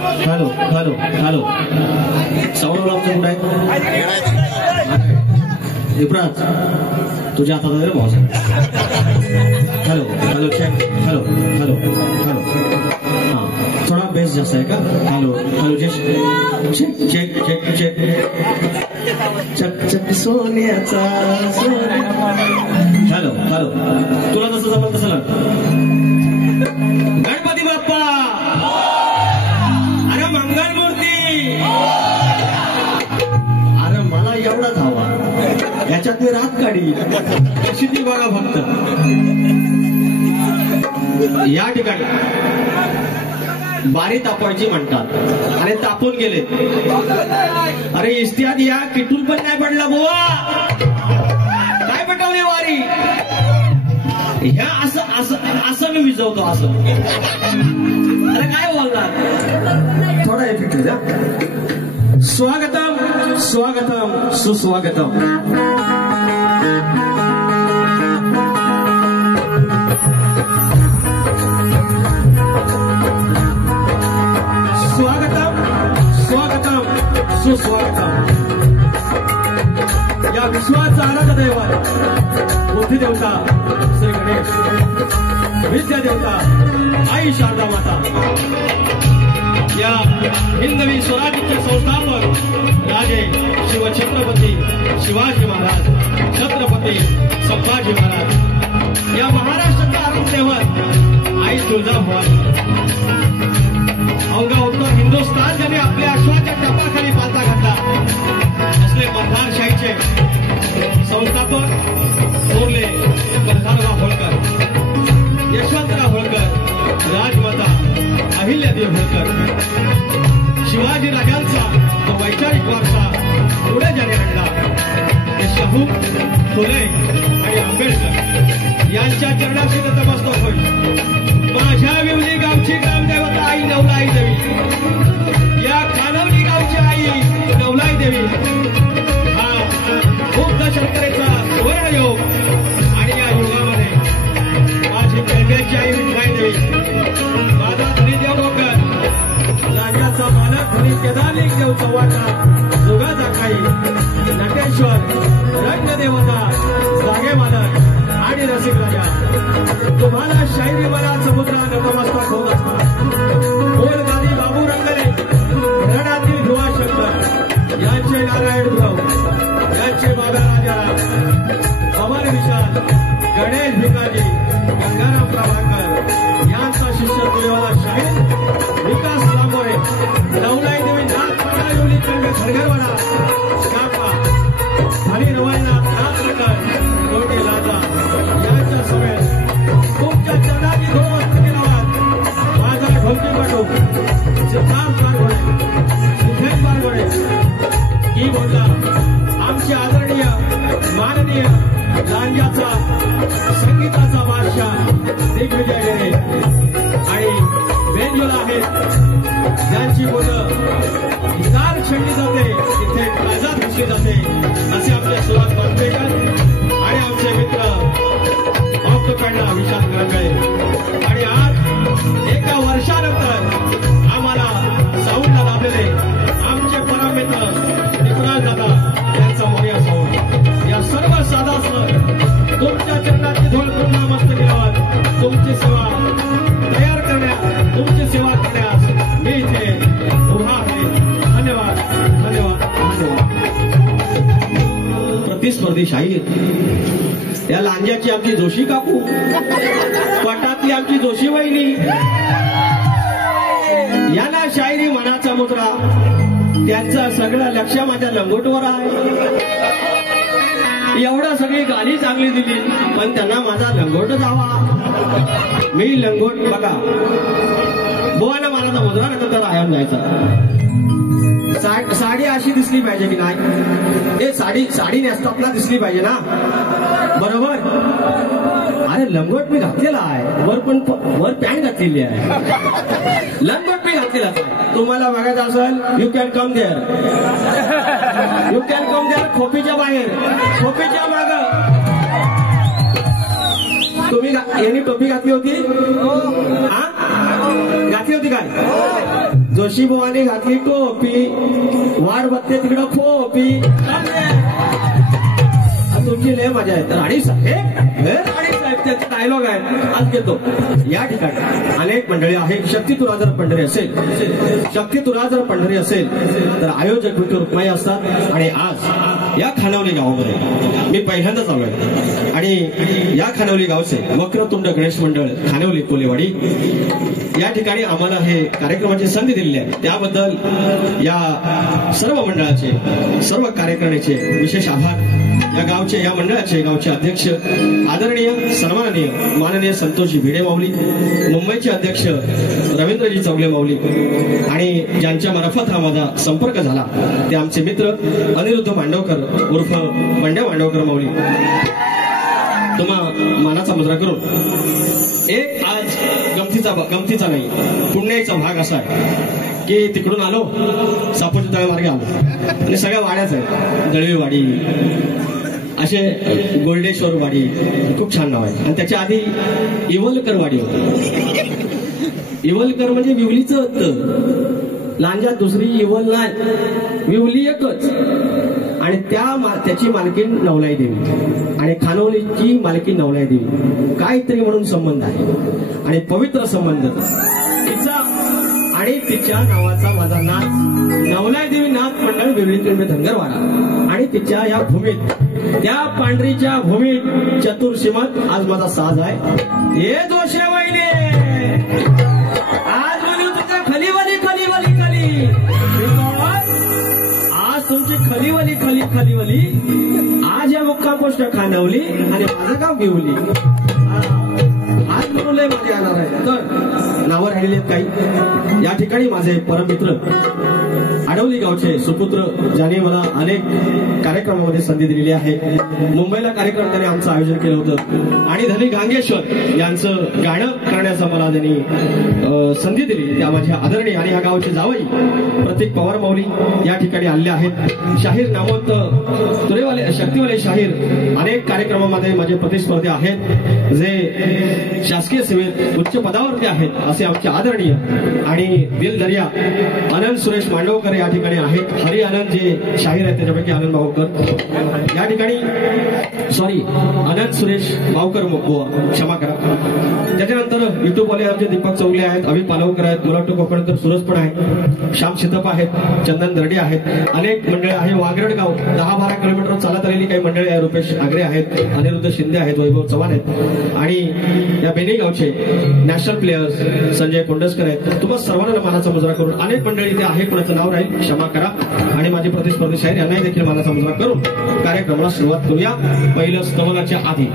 Hello hello hello sound आमचं कुठं आहे? युवराज तुझ्या हातात आहे रे भाऊ. Hello hello check hello hello hello हां थोडा बेस जास्त आहे का? Hello hello check check check check चक चक सोन्याचा हॅलो हॅलो तुला जसं जमलं तसं लाग. गणपती बाप्पा अरे मंगल मूर्ती अरे मला एवढाच हवा याच्यात मी रात काढी कशी ती बघा फक्त. या ठिकाणी बारी तापायची म्हणतात आणि तापून गेले. अरे इस्त्यात या किटूल पण नाही पडला बुवा. काय पटवली वारी ह्या असं असं असं मी विजवतो असं. अरे काय बोलणार थोडा इफेक्ट द्या. स्वागतम स्वागतम सुस्वागतम. स्वागतम स्वागतम सुस्वागतम. या विश्वाचा आराध्य दैवत बुद्धी देवता श्री गणेश, विद्या देवता आई शारदा माता, या हिंदवी स्वराज्याचे संस्थापक राजे शिवछत्रपती शिवाजी महाराज, छत्रपती संभाजी महाराज, या महाराष्ट्राचा आराध्य दैवत आई तुळजाभवानी. अवघा उत्तर हिंदुस्थान ज्याने आपल्या अश्वाच्या टपाखाली पालथा घातला असले मल्हारशाहीचे संस्थापक थोरले मल्हारराव होळकर, यशवंतराव होळकर, राजमाता अहिल्यादेवी होळकर. शिवाजी राजांचा तो वैचारिक वारसा पुढे ज्याने आणला ते शाहू, फुले आणि आंबेडकर यांच्या चरणाशी नतमस्तक होईल. माझ्या विवली गावची ग्रामदेवता आई नवलाई देवी, या खानवली गावची आई नवलाई देवी हा बुद्ध शंकरेचा सुवर्ण योग. आणि या युगामध्ये माझी कळब्याची आई विठलाई देवी, माझा धनीदेव होळकर, राजाचा मालक धनी केदारली देव चव्हाटा, जोगाचा खाई, नटेश्वर, रंगदेवता, जागे मालक आणि रसिक राजा. तुम्हाला शाहिरी मला समुद्रा नतमस्तक होत असतात. बोलगादी बाबू रंगले, रणातील ध्रुवा शंकर यांचे नारायण भाऊ, यांचे बाबा राजा, अमर विशाल, गणेश भिकाजी, गंगाराम प्रभाकर यांचा शिष्य तुलेवाला शाहीर, विकास लांबोरे, नवलाई देवी नाथ पटायोली खरगरवाडा, कापा, हरी रवाईनाथ नाथ नगर, कोटे लाजा यांच्या समेत तुमच्या चरणाची दोन वस्तू नावात माझा ढोलकी पाठव सिद्धार्थ बारगोडे, सिद्धेश बारगोडे ही बोलला. आमचे आदरणीय माननीय लांजाचा संगीताचा बादशाह दिग्विजय गेले आणि बेंजोला आहेत ज्यांची बोलं गिटार छेडली जाते तिथे आजाद घुसली जाते असे आपले सुरुवात करतेकर आणि आमचे मित्र भक्तकडला विशाल गंगळे. आणि आज एका वर्षानंतर आम्हाला साऊंडला लाभलेले आमचे परम मित्र निपुणराज दादा यांचा मोर्या साऊंड. या सर्व साधासह तुमच्या चरणाची धूळ पूर्ण मस्तकी लावत तुमची सेवा तयार करण्यास, तुमची सेवा करण्यास मी इथे उभा आहे. धन्यवाद धन्यवाद धन्यवाद. प्रतिस्पर्धी शाहीर या लांज्याची आमची जोशी काकू, पटातली आमची जोशी वहिनी, यांना शायरी मनाचा मुद्रा, त्यांचं सगळं लक्ष माझ्या लंगोटवर आहे. एवढं सगळी गाणी चांगली दिली पण त्यांना माझा लंगोट जावा. मी लंगोट बघा बुवाना मनाचा मुद्रा नंतर तर आयाम जायचा. साडी अशी दिसली पाहिजे की नाही? ए साडी नेसताना दिसली पाहिजे ना, बरोबर? अरे लंगोट मी घातलेला आहे, वर पॅन्ट घातलेली आहे, लंगोट मी घातलेला आहे. तुम्हाला बघायचं असेल you can come there, you can come there. खोपीच्या बाहेर, खोपीच्या माग तुम्ही यांनी टोपी घातली होती, हा घातली होती काय? जोशी बुवानी घातली टोपी, वाट बघते तिकडं खोपी. तुमची लय मजा आहे. राणी साहेब, राणी साहेब त्याचा डायलॉग आहे, आज घेतो. या ठिकाणी अनेक मंडळी आहे. शक्ती तुला जर पंढरी असेल, शक्ती तुला जर पंढरी असेल तर आयोजक विठू रुक्माई असतात. आणि आज या खानावली गावामध्ये मी पहिल्यांदाच आलोय आणि या खानावली गावचे वक्रतुंड गणेश मंडळ खानावली कोलेवाडी या ठिकाणी आम्हाला हे कार्यक्रमाची संधी दिलेली आहे. त्याबद्दल या सर्व मंडळाचे, सर्व कार्यकर्त्यांचे विशेष आभार. या गावचे, या मंडळाचे गावचे अध्यक्ष आदरणीय सन्माननीय माननीय संतोषजी भिडे माऊली, मुंबईचे अध्यक्ष रवींद्रजी चौगले माऊली आणि ज्यांच्या मार्फत हा माझा संपर्क झाला ते आमचे मित्र अनिरुद्ध मांडवकर उर्फ मंड्या मांडवकर माऊली. तुम्हा मानाचा मुजरा करून एक आज गमतीचा नाही पुण्याचा भाग असा आहे की तिकडून आलो, सापोली तळामार्गे आलो आणि सगळ्या वाड्याच आहेत. दळवीवाडी, असे गोल्डेश्वर वाडी, खूप छान नाव आहे. आणि त्याच्या आधी इवलकर वाडी होती. इवलकर म्हणजे विवलीचं होतं. लांजा दुसरी, इवल नाही, विवली एकच. आणि त्याची मालकीण नवलाई देवी आणि खानवलीची मालकीण नवलाई देवी. काहीतरी म्हणून संबंध आहे आणि पवित्र संबंध. तिचा आणि तिच्या नावाचा माझा नाच नवलाई देवी नाथ मंडळ विवली धनगरवाडा आणि तिच्या या भूमीत, त्या पांढरीच्या भूमीत चतुर श्रीमंत आज माझा साज आहे. हे जोशे वैले आज म्हणून तुमच्या खलीवाली खलीवाली खली, आज तुमची खलीवाली खलीवाली आज या मुक्काम पोस्ट खानवली आणि माझं गाव विवली. आज म्हणून लय मजा येणार आहे. तर नावं राहिलेली आहेत काही. या ठिकाणी माझे परममित्र आडवली गावचे सुपुत्र ज्याने मला अनेक कार्यक्रमामध्ये संधी दिलेली आहे. मुंबईला कार्यक्रम त्याने आमचं आयोजन केलं होतं आणि धनी गांगेश्वर यांचं गाणं करण्याचा मला त्यांनी संधी दिली. त्या माझ्या आदरणीय आणि या गावचे जावई प्रतीक पवार माऊली या ठिकाणी आले आहेत. शाहीर नामवंत तुरेवाले शक्तीवाले शाहीर अनेक कार्यक्रमामध्ये माझे प्रतिस्पर्धी आहेत जे शासकीय सेवेत उच्च पदावरती आहेत असे आमचे आदरणीय आणि दिलदर्या आनंद सुरेश मांडवकर या ठिकाणी आहेत. हरी आनंद जे शाहीर आहेत त्याच्यापैकी आनंद भाऊकर या ठिकाणी, सॉरी आनंद सुरेश भाऊकर क्षमा करा. त्याच्यानंतर युट्यूबवाले आमचे दीपक चौगले आहेत, अभि पालवकर आहेत, मला वाटतं कोकणानंतर सुरज पण आहे, श्याम शितप आहेत, चंदन दर्डे आहेत, अनेक मंडळी आहे. वागरड गाव 10-12 किलोमीटर चालत आलेली काही मंडळी आहे. रुपेश आगरे आहेत, अनिरुद्ध शिंदे आहेत, वैभव चव्हाण आहेत आणि या बेनी गावचे नॅशनल प्लेयर्स संजय कोंडसकर आहेत. तुम्हाला सर्वांना मानाचा मुजरा करून अनेक मंडळी इथे आहे, कोणाचं नाव राहील क्षमा करा. आणि माझे प्रतिस्पर्धी शाहीर यांनाही देखील मानाचा मुजरा करून कार्यक्रमाला सुरुवात करूया. पहिलं स्तवनाच्या आधी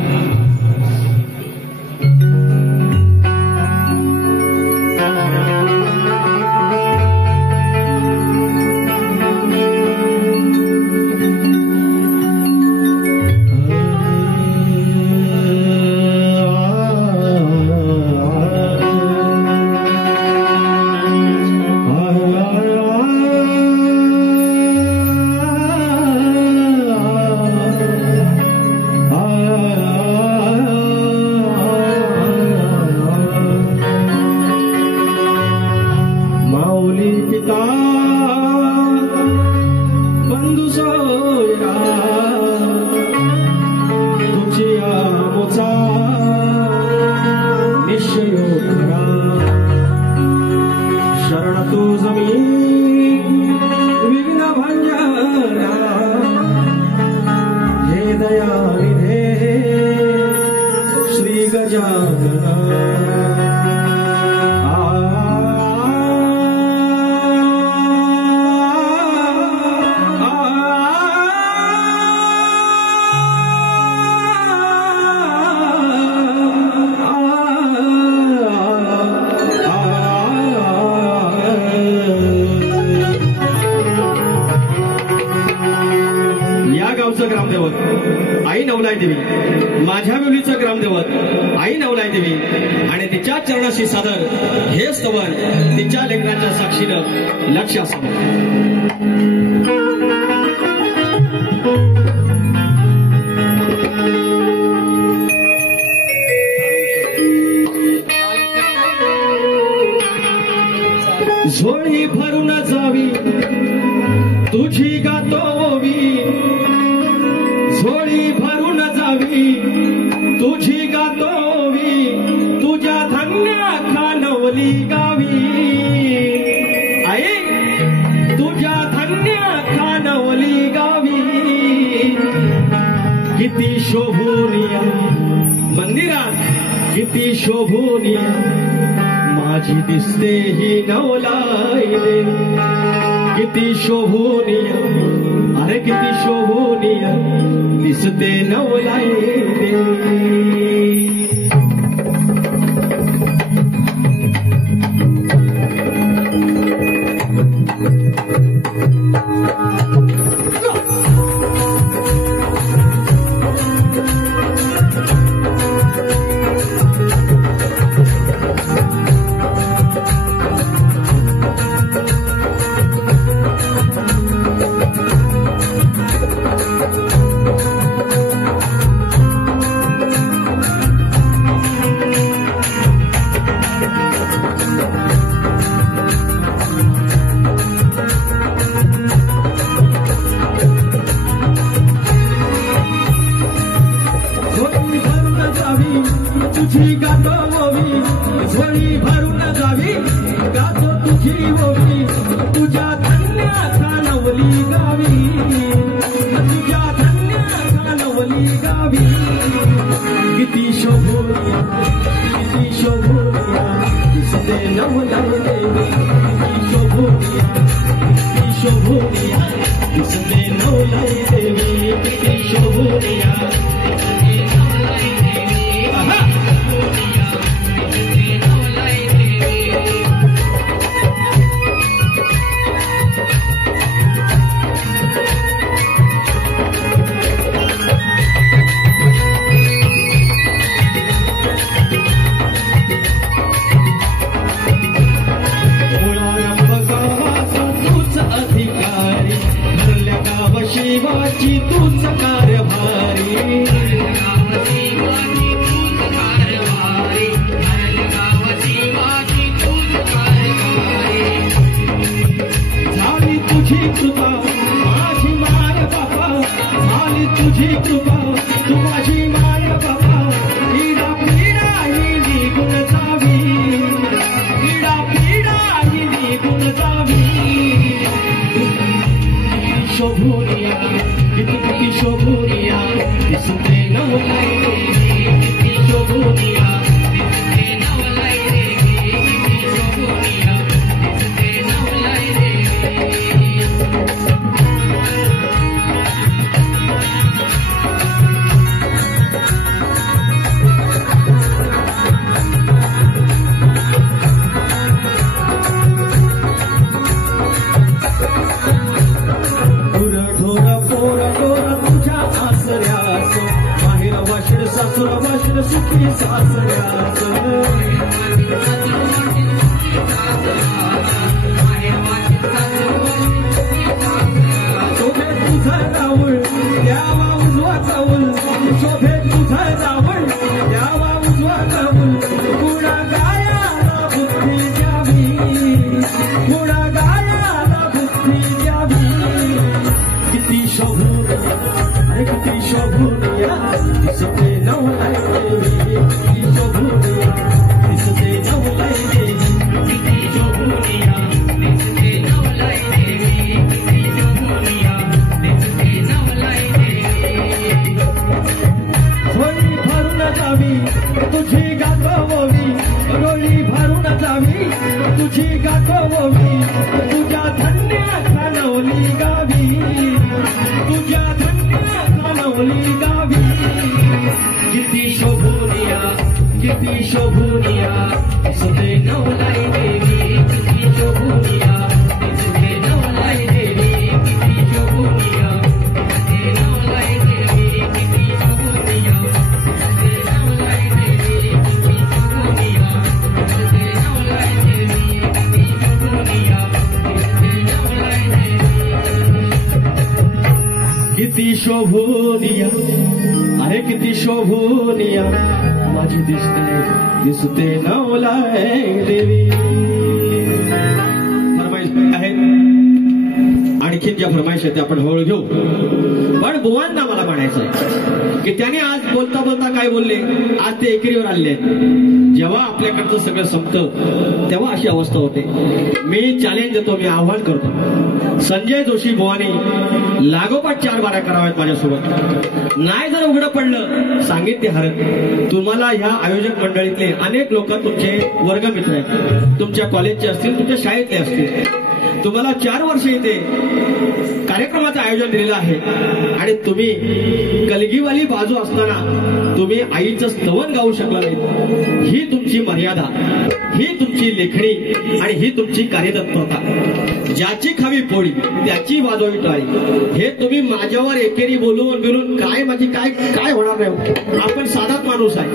ग्रामदेवत आई नवलाई देवी, माझ्या विवलीचं ग्रामदेवत आई नवलाई देवी आणि तिच्या चरणाशी सादर हे स्तवन तिच्या लेखनाच्या साक्षीनं लक्ष असावं. झोळी भरून जावी तुझी गातो ओवी, झोळी भरून जावी तुझी गातो ओवी, तुझ्या धन्य खानवली गावी, आई तुझ्या धन्य खानवली गावी, किती शोभूनिया मंदिरात किती शोभूनिया माझी दिसते ही नवलाई देवी, किती शोभूनिया अरे किती शोभूनिया दिसते नवलाई देवी. तुझी गातो ओवी, झोळी भरून जावी गातो तुझी ओवी, तुझ्या धन्य खानवली गावी, तुझ्या धन्य खानवली गावी, किती शोभूनिया किती शोभूनिया दिसते नवलाई देवी, किती शोभूनिया किती शोभूनिया दिसते नवलाई देवी, किती शोभूनिया शिवाची तूच कारभारी, झाली तुझी कृपा माझी माय बाबा, झाली तुझी कृपा तू माझी माय बाबा, पीडा पीडा ही निघून जावी, पीडा पीडा ही निघून जावी, शोभूनिया किती किती शोभूनिया दिसते नवलाई देवी, किती शोभूनिया दिसते नवलाई देवी, किती शोभूनिया दिसते नवलाई देवी. सासुर वाशीर सुखी सासऱ्याच, शोभे तुझा जावळ द्यावा उजवा चावल, शोभे तुझा जावळ द्यावा उजवा चावल, गुणा गायाला बुद्धी द्यावी, गुणा गायाला बुद्धी द्यावी, किती शोभूनिया अरे किती शोभूनिया दिसते नवलाई देवी, किती शोभूनिया दिसते नवलाई देवी, किती शोभूनिया दिसते नवलाई देवी, किती शोभूनिया दिसते नवलाई देवी. झोळी भरून जावी तुझी गातो ओवी, डोळी भरून जावी तुझी गातो ओवी, तुझ्या धन्य खानवली गावी, तुझ्या धन्य खानवली गावी, किती शोभूनिया किती शोभूनिया दिसते नवलाई देवी, किती शोभूनिया दिसते नवलाई देवी, किती शोभूनिया दिसते नवलाई देवी, किती शोभूनिया दिसते नवलाई देवी, किती शोभूनिया दिसते नवलाई देवी, किती शोभूनिया दिसते नवलाई देवी, किती शोभूनिया अरे किती शोभूनिया माझी दिसते नवलाई देवी. ज्या फरमाईश आहेत त्या आपण हळू घेऊ. पण बुवांना मला म्हणायचंय की त्याने आज बोलता बोलता काय बोलले, आज ते एकेरीवर आले आहेत. जेव्हा आपल्याकडचं सगळं संपतं तेव्हा अशी अवस्था होते. मी चॅलेंज देतो, मी आव्हान करतो, संजय जोशी बुवानी लागोपाठ 4 बाऱ्या कराव्यात माझ्यासोबत. नाही जर उघडं पडलं सांगित ते हरत. तुम्हाला ह्या आयोजक मंडळीतले अनेक लोक तुमचे वर्गमित्र आहेत, तुमच्या कॉलेजचे असतील, तुमच्या शाळेतले असतील. तुम्हाला 4 वर्ष इथे कार्यक्रमाचं आयोजन दिलेलं आहे आणि तुम्ही कलगीवाली बाजू असताना तुम्ही आईचं स्तवन गाऊ शकला नाही. ही तुमची मर्यादा, ही तुमची लेखणी आणि ही तुमची कार्यतत्परता. ज्याची खावी पोळी त्याची वाजवावी टाळी. हे तुम्ही माझ्यावर एकेरी बोलून काय माझी काय होणार नाही. आपण साधाच माणूस आहे.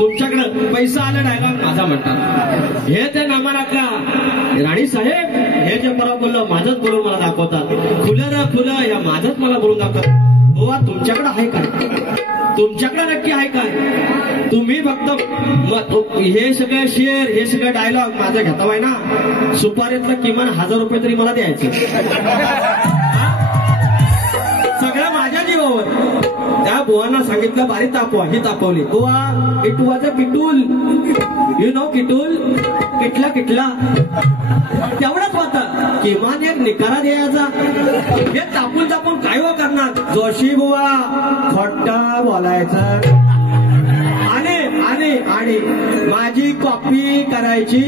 तुमच्याकडं पैसा आला डायलॉग माझा म्हणतात, हे ते नामानातला राणी साहेब हे जे मला बोललं माझंच बोलून मला दाखवतात. खुलं या माझंच मला बोलून दाखवतात. बुवा तुमच्याकडे आहे काय? तुमच्याकडे नक्की आहे काय? तुम्ही फक्त हे सगळे शेअर, हे सगळे डायलॉग माझं घेतावाय ना, सुपारीतलं किमान 1000 रुपये तरी मला द्यायचे. सगळं माझ्या जीवावर. त्या बुवांना सांगितलं बारी तापवा, ही तापवली. बुवा किटूवाचं किटूल, यु नो किटूल, किटला तेवढंच होतं. किमान एक निकारा द्यायचा. हे तापून काय हो करणार? जोशी बुवा खोटा बोलायचं आणि माझी कॉपी करायची.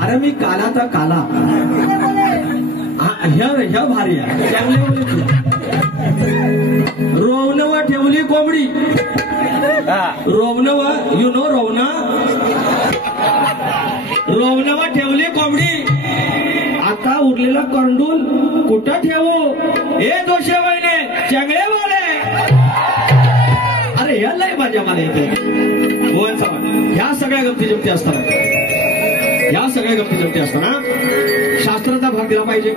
अरे मी काला तर काला, ह्या भारी आहे. रोवनवा ठेवली कोंबडी, रोवनवा यु नो रोवनवा ठेवली कोंबडी. आता उरलेला करंडूल कुठं ठेवू? हे दोषे वहिने चांगले बोले. अरे ह्याला मजा मला येते. ह्या सगळ्या गमती जमती असतात. ह्या सगळ्या गमती जमती असताना शास्त्राचा भाग दिला पाहिजे.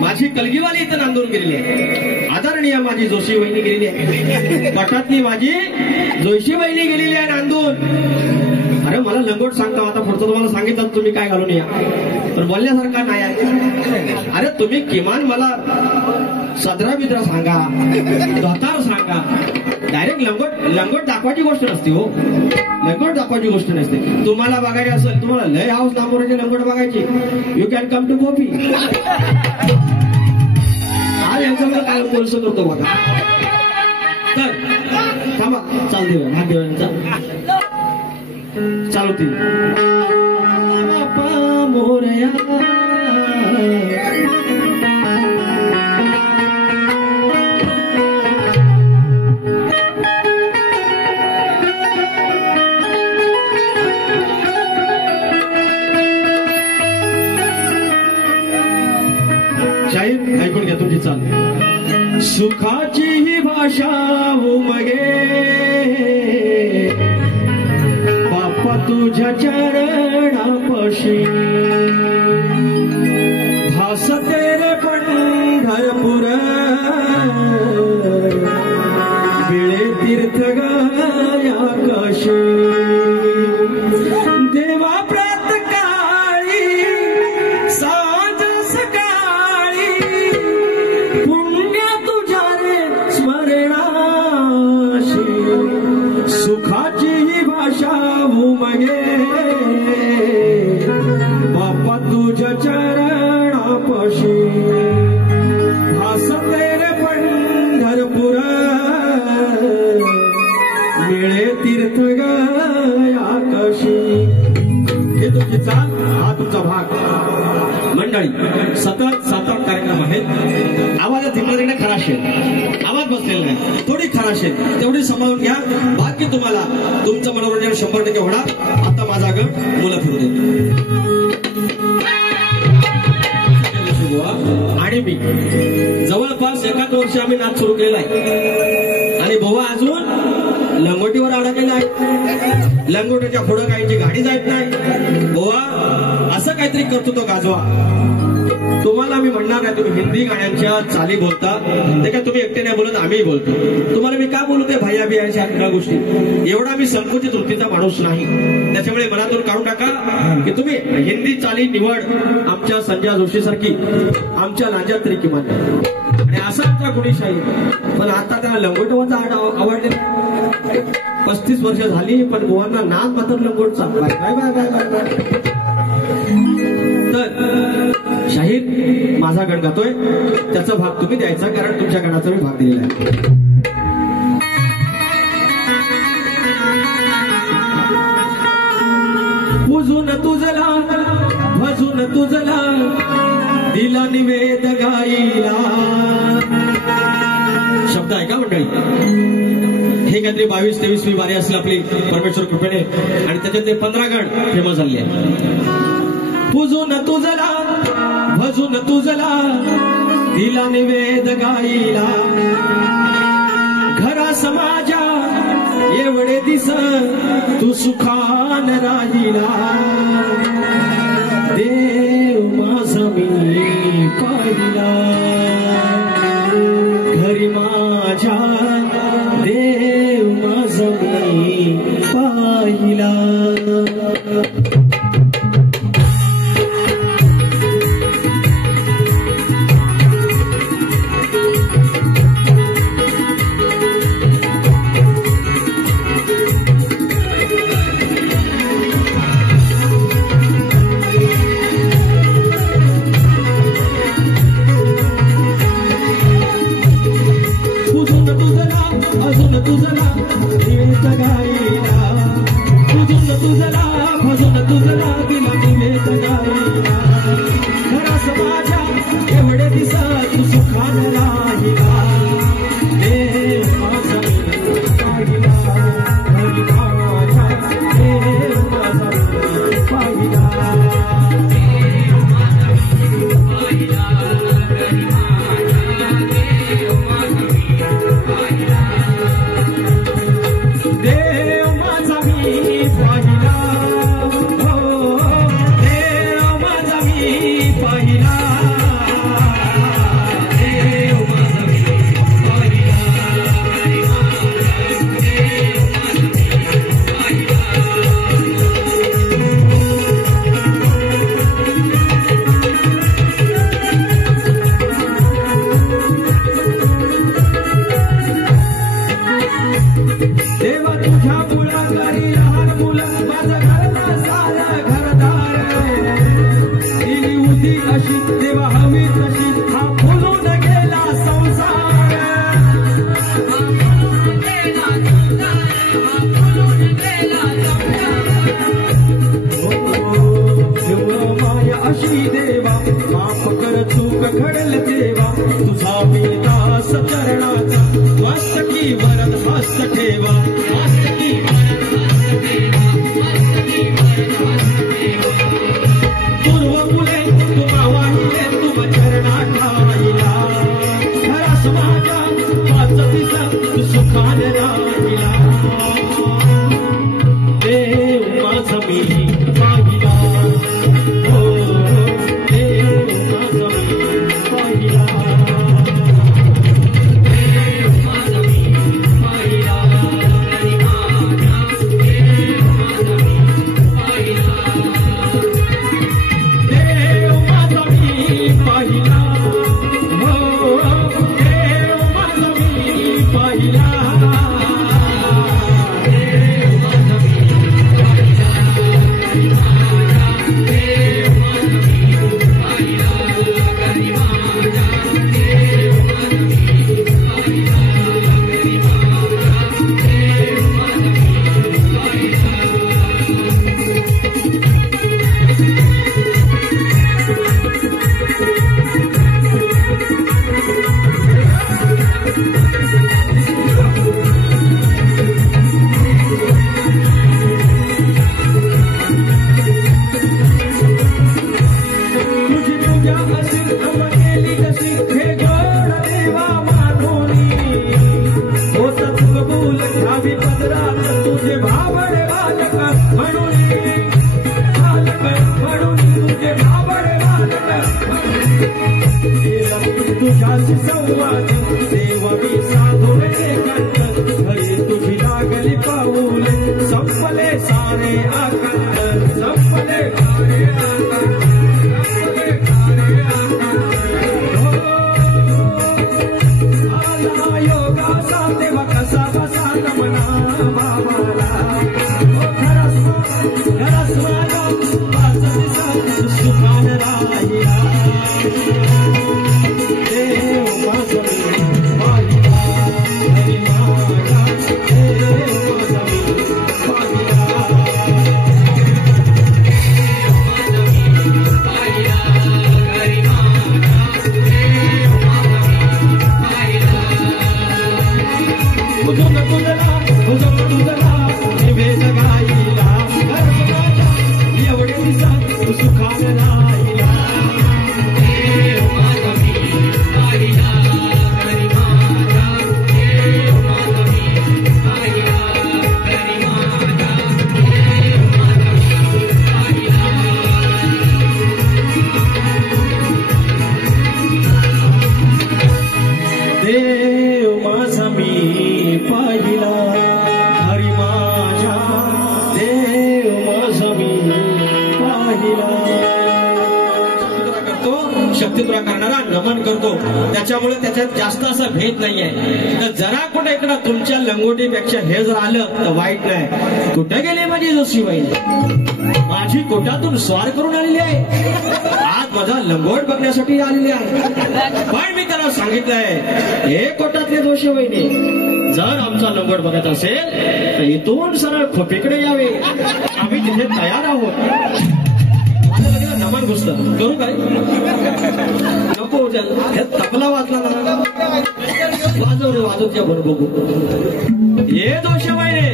माझी कलगीवाली इथं नांदून गेलेली आहे. आदरणीय माझी जोशी वहिनी गेलेली आहे. पटातली माझी जोशी वहिनी गेलेली आहे नांदून. अरे मला लंगोट सांगता, आता पुढचं तुम्हाला सांगितलं तुम्ही काय घालून या, पण बोलण्यासारखा नाही आहे. अरे तुम्ही किमान मला सदरा बिद्रा सांगा, धोतार सांगा. डायरेक्ट लंगोट दाखवायची गोष्ट नसते हो. लंगोट दाखवायची गोष्ट नसते. तुम्हाला बघायची असेल, तुम्हाला लय हाऊस नामोराची लंगोट बघायची, you can come to coffee. आज यांच्यामध्ये काय कोर्स करतो बघा. तर थांबा, चालते भाग्यवानचा चालवती मोरया. शाहीर ऐकून घ्या तुमची चाल. सुखाची ही भाषा उमगे बाप्पा तुझ्या चरणापाशी. भासते रे पंढरपूर बिळे तीर्थ गाया कशी. देवा प्रात काळी साज सकाळी पुण्य तुझ्या रे स्मरणाशी. सुखाची ही भाषा उमगे बाप्पा तुझ्या चरणापाशी. भासते रे पंढरपूर मिळे तीर्थ गया कशी. हे तुमची चाल, हा तुमचा भाग. मंडळी सतत कार्यक्रम आहेत. आवाजात तिकडे तिकडे खराशेल, आवाज बसलेला नाही, थोडी खराशेल, तेवढी सांभाळून घ्या. बाकी तुम्हाला तुमचं मनोरंजन 100% होणार. आता माझा गट मुलं फिरू देतो. आणि मी जवळपास 1 वर्ष आम्ही नाच सुरू केलेला आहे आणि भाऊ अजून लंगोटीवर अडकलेला आहे. लंगोटीच्या पुढं काहींची गाडी जात नाही. भाऊ असं काहीतरी करतो तो गाजवा. तुम्हाला मी म्हणणार नाही तुम्ही हिंदी गाण्यांच्या चाली बोलता, ते काय तुम्ही एकटे नाही बोलत, आम्हीही बोलतो. तुम्हाला मी का बोलतोय भैया बियांच्या सगळ्या गोष्टी, एवढा मी संकुचित वृत्तीचा माणूस नाही. त्याच्यामुळे मनातून काढून टाका की तुम्ही हिंदी चाली निवड आमच्या संजय जोशी सारखी आमच्या लांजात तरी किमान, आणि असा आमचा गुणीशाही. पण आता त्याला लंगोटवाचा आवडले 35 वर्ष झाली, पण गोवांना नाद मात्र लंगोटचा. तर शाहीर माझा गण गातोय, त्याचा भाग तुम्ही द्यायचा, कारण तुमच्या गणाचा मी भाग दिलेला आहे. पूजून तुझला भजून तुझला दिला निवेद गाईला. शब्द ऐका मंडळी, हे काहीतरी 22-23वी वारी असेल आपली परमेश्वर कृपेने, आणि त्याच्यातले 15 गण फेमस झाले आहे. पूजून तुझला भजून तुझला दिला निवेद गाईला, घरा समाजा एवढे दिस तू सुखान राहिला. देव माझा मी पाहिला घरी माझ्या, देव माझा मी पाहिला. तुझ्याशी संवाद सेववी साधुरे कंठ घरी तुझी लागली पाऊले संपले सारे आकंठ संपले सारे आकंठ आला योगाचा देवा कसा बसा नमना बाबाला घरस माझा पाच दिसा सुखान राहिला देव माझा पाहिला हरी माझा देव माझा शक्तिपुरा करणारा नमन करतो त्याच्यामुळे त्याच्यात जास्त असा भेद नाहीये तर जरा कुठे इकडं तुमच्या लंगोटीपेक्षा हे जर आलं तर वाईट नाही कुठे गेले माझी जोशीबाई माझी कोटातून स्वार करून आलेली आहे आज माझा लंगोट बघण्यासाठी आलेली आहे पण मी त्याला सांगितलंय हे कोटातले जोशीबाईने जर आमचा लंगोट बघत असेल तर इथून सरळ खोपीकडे यावे आम्ही तिथे तयार आहोत नमन घुसलं करू काय नको हे तबला वाजला ना वाजव रे वाजवच्या बरोबर बघू हे जोशीबाईने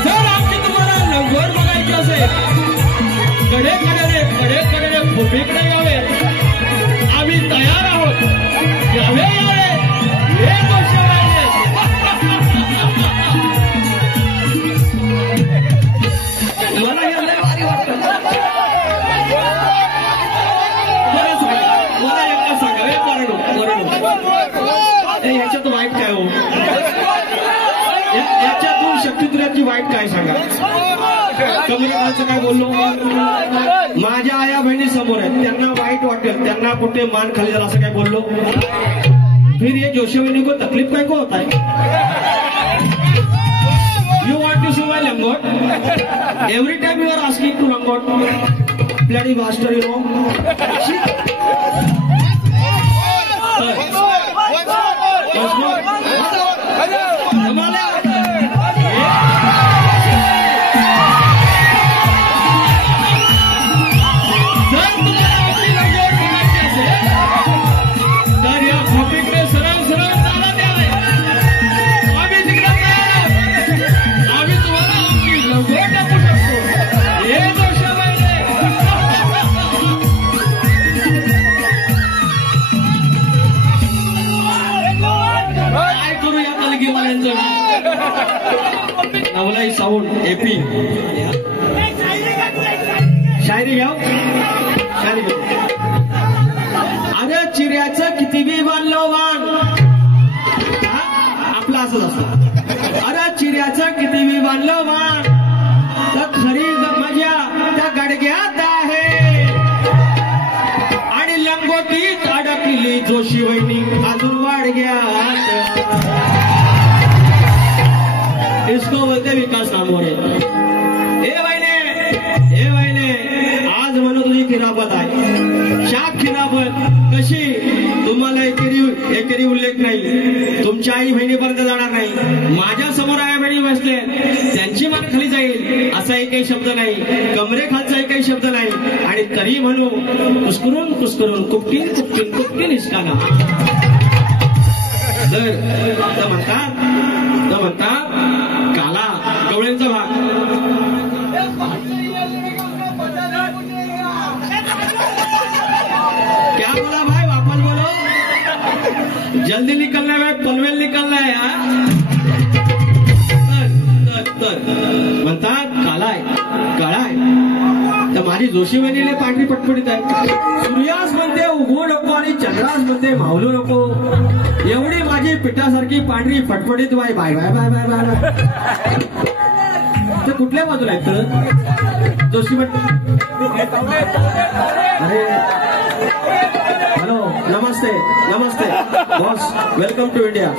जर आमची तुम्हाला लंगोट बघायची असेल कडे खोपीकडे यावे आम्ही तयार आहोत यावे हे जोशीबाईने मला एकदा सांगा याच्यात वाईट काय हो याच्यातून शक्तिपुराची वाईट काय सांगा कमी काळचं काय बोललो माझ्या आया बहिणी समोर आहेत त्यांना वाईट वाटेल त्यांना कुठे मान खाली झाला असं काय बोललो फिर ये जोशीबाई को तकलीफ काय को होता है You want to see my langot? Every time you are asking to langot, bloody bastard, you know. नवलाई साऊंड एपी शायरी घ्या शायरी घ्या अरे चिऱ्याचं किती बी बांधलो वाण आपलं असंच असतं अरे चिऱ्याचं किती बी बांधलो वाण तर खरी मजा त्या गडग्यात आहे आणि लंगोटीत अडकली जोशीबाईंनी अजून वाडग्यात इसको बोलते विकास नामोरे हे बहिणे आज म्हणून तुझी खिरापत आहे शाख खिरापत कशी तुम्हाला एकेरी उल्लेख नाही तुमच्या आई बहिणीपर्यंत जाणार नाही माझ्या समोर आया बहिणी बसले त्यांची मान खाली जाईल असा एकही शब्द नाही कमरे खालचा एकही शब्द नाही आणि तरी म्हणू कुस्करून कुपटीन इसकाना तर म्हणतात काला गवळ्यांचा भाग क्या बोला भाई वापस बोलो जल्दी निकलना है पनवेल निकलना है तर म्हणतात काला आहे माझी जोशी बहिणीने पांढरी पटपटीत आहे. सूर्यास म्हणते उगवू नको आणि चंद्रास म्हणते मावलू नको. एवढी माझी पिठासारखी पांढरी फटफटीत bye bye bye bye bye bye. ते कुठल्या बाजूला आहेत जोशी अरे हॅलो नमस्ते नमस्ते boss welcome to India.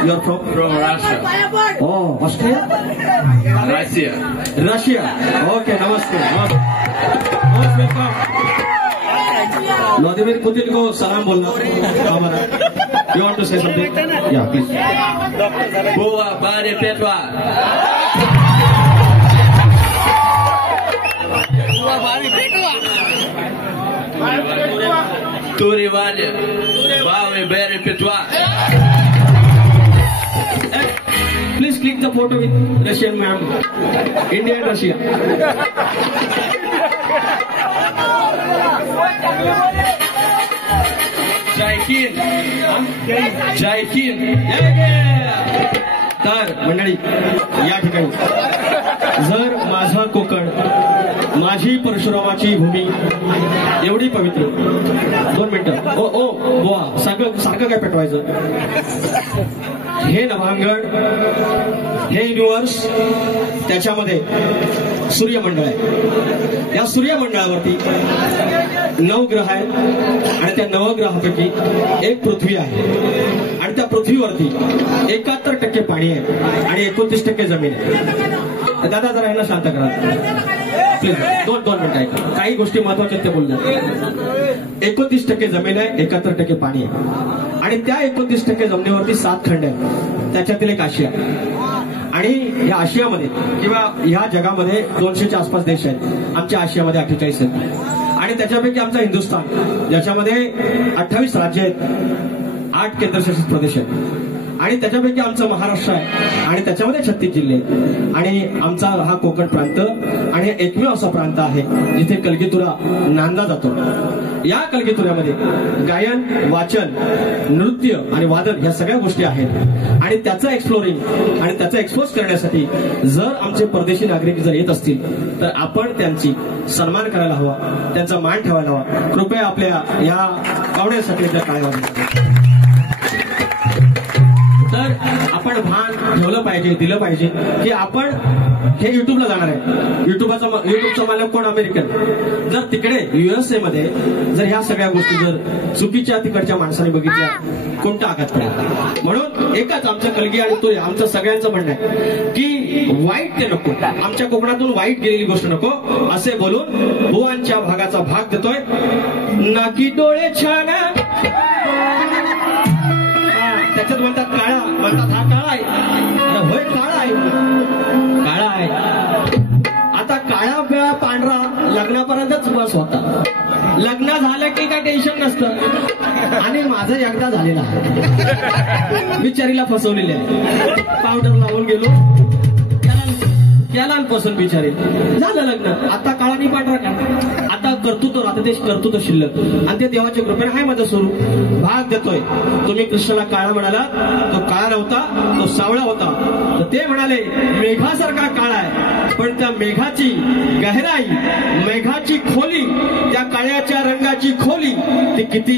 You are from Russia. Oh, Austria? Russia. Russia. Okay, namaste. Most welcome. Vladimir Putin को सलाम बोलना. हमारा. You want to say something? Yeah, please. Boa Bari Petra. Turi Vale. Boa Bari Petra. Please click the photo with Russian ma'am. India and Russia. Jai Hind. Jai Hind. तर मंडळी या ठिकाणी जर माझा कोकण माझी परशुरामाची भूमी एवढी पवित्र 2 मिनिटं ओ ओ बुवा सारखं काय पेटवायचं. हे नभांगण हे युनिव्हर्स त्याच्यामध्ये सूर्यमंडळ आहे. या सूर्यमंडळावरती 9 ग्रह आहेत आणि त्या 9 ग्रहापैकी एक पृथ्वी आहे आणि त्या पृथ्वीवरती 71% पाणी आहे आणि 29% जमीन आहे. दादा जरा यांना शांत करा प्लीज. 2 मिनिटं ऐका. काही गोष्टी महत्वाच्या ते बोलतात. 29% जमीन आहे 71% पाणी आहे आणि त्या 29% जमिनीवरती 7 खंड आहेत. त्याच्यातील एक आशिया आणि या आशियामध्ये किंवा ह्या जगामध्ये 200च्या आसपास देश आहेत. आमच्या आशियामध्ये 48 आहेत आणि त्याच्यापैकी आमचा हिंदुस्थान ज्याच्यामध्ये 28 राज्य आहेत 8 केंद्रशासित प्रदेश आहेत आणि त्याच्यापैकी आमचं महाराष्ट्र आहे आणि त्याच्यामध्ये 36 जिल्हे आहेत आणि आमचा हा कोकण प्रांत आणि एकमेव असा प्रांत आहे जिथे कलगीतुरा नांदला जातो. या कलगीतुऱ्यामध्ये गायन वाचन नृत्य आणि वादन ह्या सगळ्या गोष्टी आहेत आणि त्याचं एक्सप्लोरिंग आणि त्याचं एक्सपोज करण्यासाठी जर आमचे परदेशी नागरिक जर येत असतील तर आपण त्यांची सन्मान करायला हवा, त्यांचा मान ठेवायला हवा. कृपया आपल्या या पाहुण्यासाठी काय तर आपण भान ठेवलं पाहिजे दिलं पाहिजे की आपण हे युट्यूबला जाणार आहे. युट्यूबचा मालक कोण अमेरिकन. जर तिकडे USA मध्ये जर ह्या सगळ्या गोष्टी जर चुकीच्या तिकडच्या माणसाने बघितल्या कोणता आघात पडेल. म्हणून एकच आमचं कलगी आणि तो आमचं सगळ्यांचं म्हणणं आहे की वाईट ते नको, आमच्या कोकणातून वाईट गेलेली गोष्ट नको असे बोलून बुवांच्या भागाचा भाग देतोय. नाकी डोळे छान त्याच्यात म्हणतात काळा, म्हणतात हा काळा आहे. अरे होय काळा आहे, काळा आहे. आता काळा पिळा पांढरा लग्नापर्यंतच बस होता. लग्न झालं की काय टेन्शन नसतं आणि माझं एकदा झालेलं आहे. बिचारीला फसवलेले आहे. पावडर लावून गेलो त्याला पसंत बिचारी झालं लग्न. आता काळानी पांढरा का आता कर्तृत्व राहतं ते कर्तृत्व शिल्लक आणि ते देवाच्या कृपेने हाय माझं स्वरूप भाग देतोय. तुम्ही कृष्णाला काळा म्हणाला, तो काळा नव्हता, तो सावळा होता. तर ते म्हणाले मेघासारखा काळा आहे पण त्या मेघाची गहराई मेघाची खोली त्या काळ्याच्या रंगाची खोली ती किती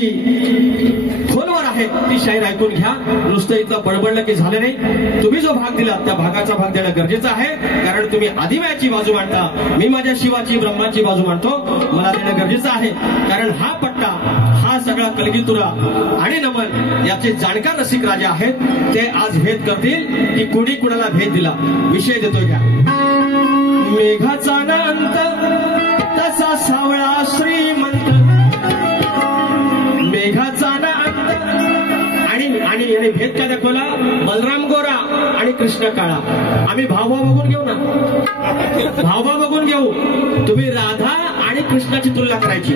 खोलवर आहे ती शाहीर ऐकून घ्या. नुसतं इतकं बडबडलं की झालं नाही. तुम्ही जो भाग दिला त्या भागाचा भाग देणं गरजेचं आहे कारण तुम्ही आदिव्याची बाजू मांडता, मी माझ्या शिवाची ब्रह्माची बाजू मांडतो. मला देणं गरजेचं आहे कारण हा पट्टा हा सगळा कलगीतुरा आणि नमन याचे जाणकार रसिक राजे आहेत. ते आज भेद करतील की कुणी कुणाला भेद दिला. विषय देतो घ्या. मेघाचा ना अंत तसा सावळा श्रीमंत, मेघाचा ना अंत आणि भेद काय दाखवला. बलराम गोरा आणि कृष्ण काळा. आम्ही भावभाव बघून घेऊ ना, भावभाव बघून घेऊ. तुम्ही राधा आणि कृष्णाची तुलना करायची,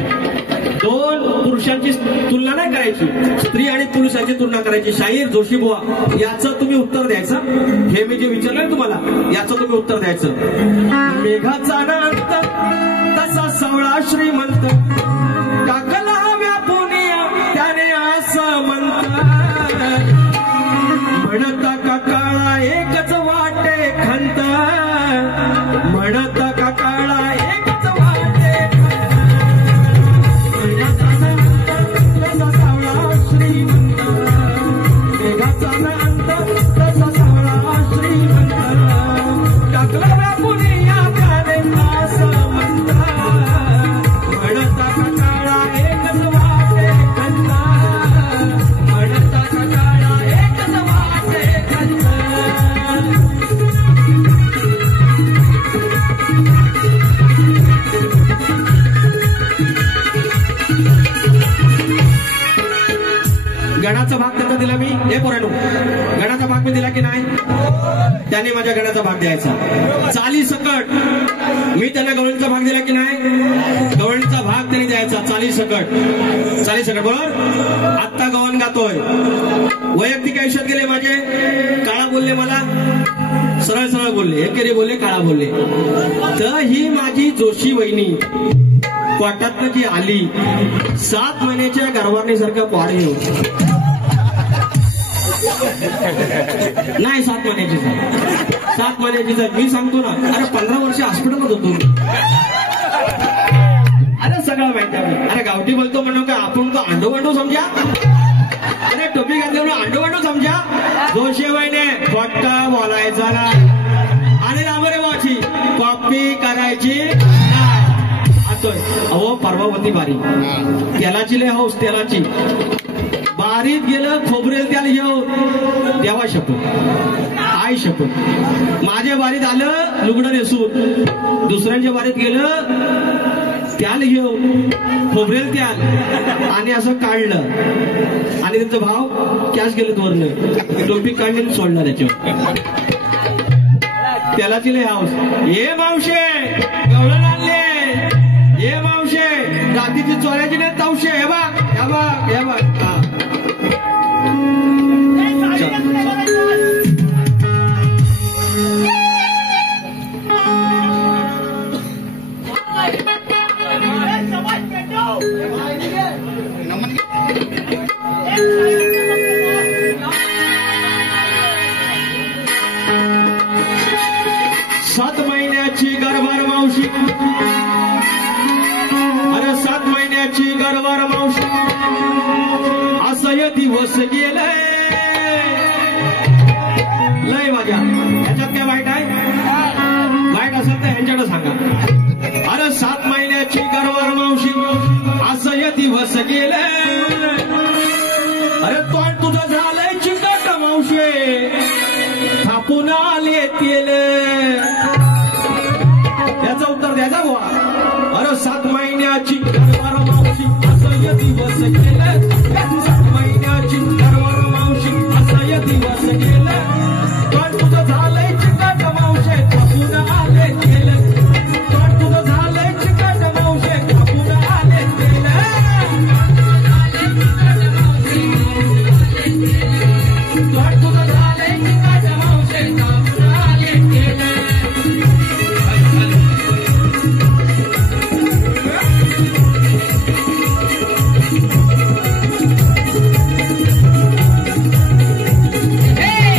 2 पुरुषांची तुलना नाही करायची, स्त्री आणि पुरुषाची तुलना करायची. शाहीर जोशी बुवा याचं तुम्ही उत्तर द्यायचं. हे मी जे विचारलंय तुम्हाला याचं तुम्ही उत्तर द्यायचं. मेघाचा ना अंत तसा सावळा श्रीमंत, टाकला व्यापुनिया त्याने असं म्हणत, म्हणता का काळा एकच वाटे खंत, हे पोरांनो, गणाचा भाग मी दिला की नाही? त्याने माझ्या गणाचा भाग द्यायचा. चाली सकट मी त्यांना गवळणीचा भाग दिला की नाही? गवळणीचा भाग त्यांनी द्यायचा. चाली सकट बरोबर. आत्ता गवण गातोय. वैयक्तिक आयुष्यात गेले माझे, काळा बोलले मला, सरळ सरळ बोलले, एकेरी बोलले, काळा बोलले. तर ही माझी जोशी वहिनी कोर्टातनं जी आली 7 महिन्याच्या गरवारणीसारखं पाड घेऊन, नाही 7 महिन्याची सर, 7 महिन्याची सर. मी सांगतो ना, अरे 15 वर्ष हॉस्पिटलमध्ये होतो. अरे सगळं माहिती आहे. अरे गावठी बोलतो म्हणून का आपण तो अंडो बंडू समजा. अरे टोपी घातली म्हणून अंडो बंडू समजा. जोशी वहिने फट्टा बोलायचा ना, आणि रामरे वाची कॉपी करायची. अहो परवा होती बारी, तेलाची लय हौस, तेलाची. बारीत गेलं खोबरेल त्याला घेऊन, देवा शपथ, आई शपथ. माझ्या बारीत आलं लुगडं नेसून, दुसऱ्यांच्या बारीत गेलं त्याल घेऊन, खोबरेल त्याल, आणि असं काढलं. आणि त्यांचा भाव कॅश गेलं वरनं, टोपी काढली सोडला त्याच्यावर. तेलाची लय हौस. ये मावशे गवळण आणले, ये मावशे रात्रीची चोऱ्याची नाही तावशे. हे बघ हे बघ हे बघ. सात महिन्याची गरबार मावशी, अरे 7 महिन्याची गरबार मावशी, असं दिवस गेलंय. लय माझ्या ह्याच्यात काय वाईट आहे? वाईट असेल तर ह्यांच्याकडे सांगा. अरे 7 महिन्याची गरबार मावशी, असं दिवस गेलंय. अरे तोंड तुझं झालंय चिकट मावशे, थापून आले तेल. याचं उत्तर द्यायचा बुवा. अरे 7 महिन्याची गरबार मावशी, असं दिवस गेलं. 7 महिन्याची गरबार मावशी, असं दिवस गेलं. पण तुझं झालंय चिकट मावशे, थापून आले तेल. पण तुझं झालंय चिकट मावशे, थापून आले तेल. पण तुझं झालंय चिकट मावशे, थापून आले तेल. Hey!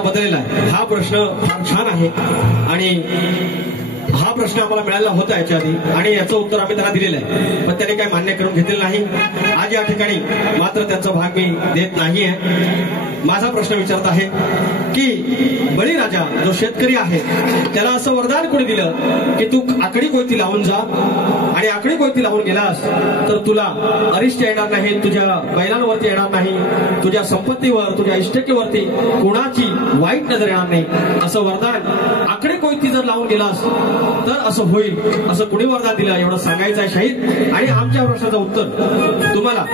कसा बदललेला आहे हा प्रश्न फार छान आहे आणि हा प्रश्न आम्हाला मिळाला होता याच्या आधी आणि याचं उत्तर आम्ही त्यांना दिलेलं आहे, पण त्यांनी काही मान्य करून घेतलेलं नाही. आज या ठिकाणी मात्र त्यांचा भाग मी देत नाहीये. माझा प्रश्न विचारत आहे की बळीराजा जो शेतकरी आहे त्याला असं वरदान कोणी दिलं की तू आकडी कोयती लावून जा आणि आकडी कोयती लावून गेलास तर तुला अरिष्ट येणार नाही, तुझ्या बैलांवरती येणार नाही, तुझ्या संपत्तीवर तुझ्या इष्टकेवरती कोणाची वाईट नजर येणार नाही, असं वरदान आकडी कोयती जर लावून गेलास तर असं होईल, असं कुणी वरदान दिलं एवढं सांगायचं आहे शाहीर. आणि आमच्या प्रश्नाचं उत्तर तुम्हाला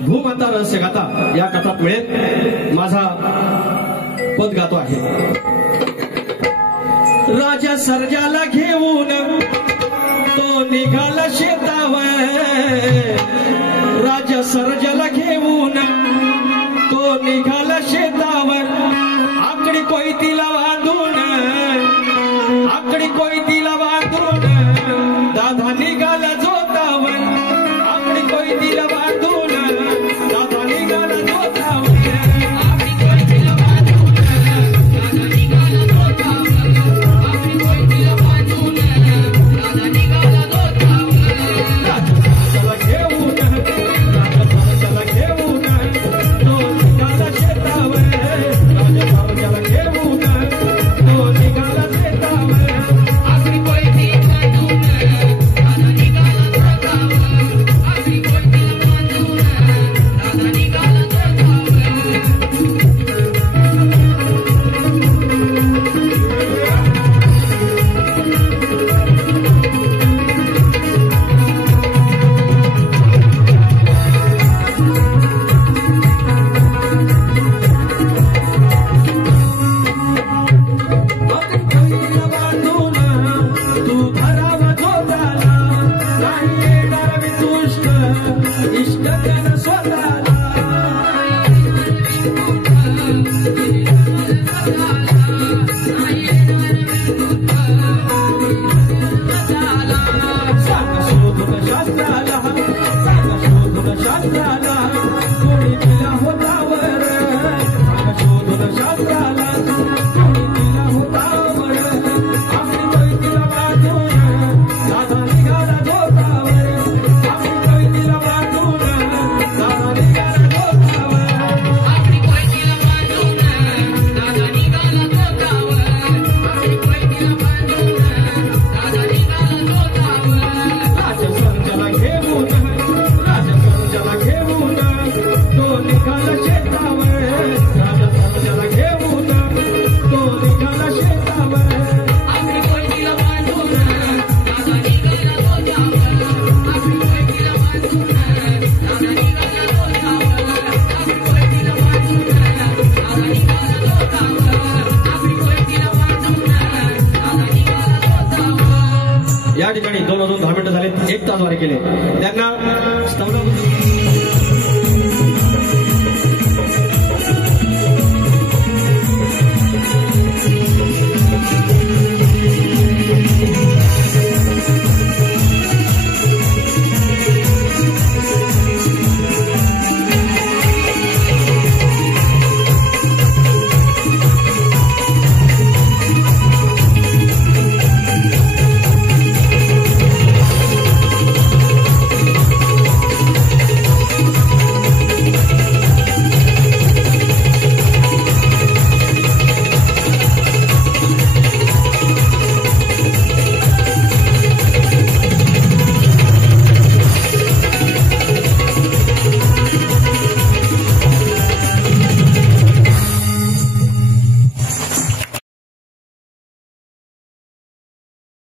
भूमाता रहस्य गाथा या कथात मिळेल. माझा पद गातो आहे. राजा सर्जाला घेऊन तो निघाला शेतावर, राजा सर्जाला घेऊन तो निघाला शेतावर, आकडी कोयतीला बांधून, आकडी कोयतीला बांधून दादा निघाला जोतावर, आकडी कोयतीला बांधून दादा निघाला जोतावर, आकडी कोयतीला बांधून दादा निघाला जोतावर, आकडी कोयतीला बांधून दादा निघाला जोतावर. राजा घेऊन, राजा घेऊन तो निघाला शेतावर, राजा घेऊन तो निघाला शेतावर, आकडी कोयती बांधून दादा निघाला जोतावर, आकडी कोयतीला बांधून दादा निघाला या ठिकाणी 2 वाजून 10 मिनिटं झाले, 1 तास वारे केले त्यांना स्तंभ